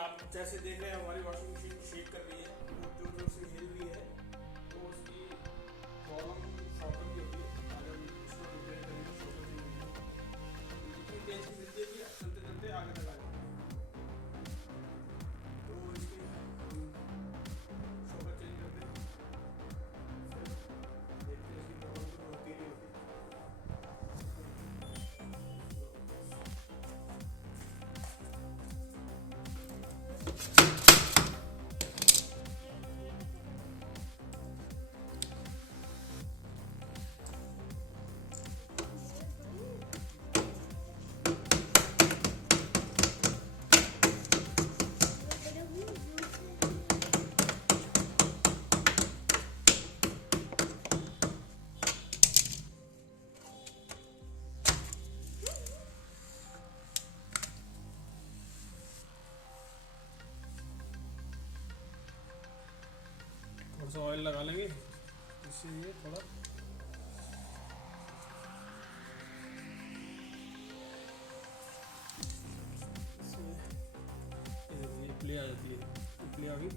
आप जैसे देख रहे हैं हमारी वॉशिंग मशीन शेक कर रही है, जो जो से हिल रही है, तो उसकी प्रॉब्लम शॉकर की होती है। अगर हम इसको रिपेयर करेंगे शॉकर से नहीं होगी, इतनी तेज से हिलती है कि चलते चलते आगे तक आ जाए। तो इसकी शॉकर चेंज करते हैं, फिर देखते हैं इसकी प्रॉब्लम तो होती नहीं होती। थोड़ा सा ऑयल लगा लेंगे, इससे ये थोड़ा ये प्ले आ जाती है, प्ले आ गई।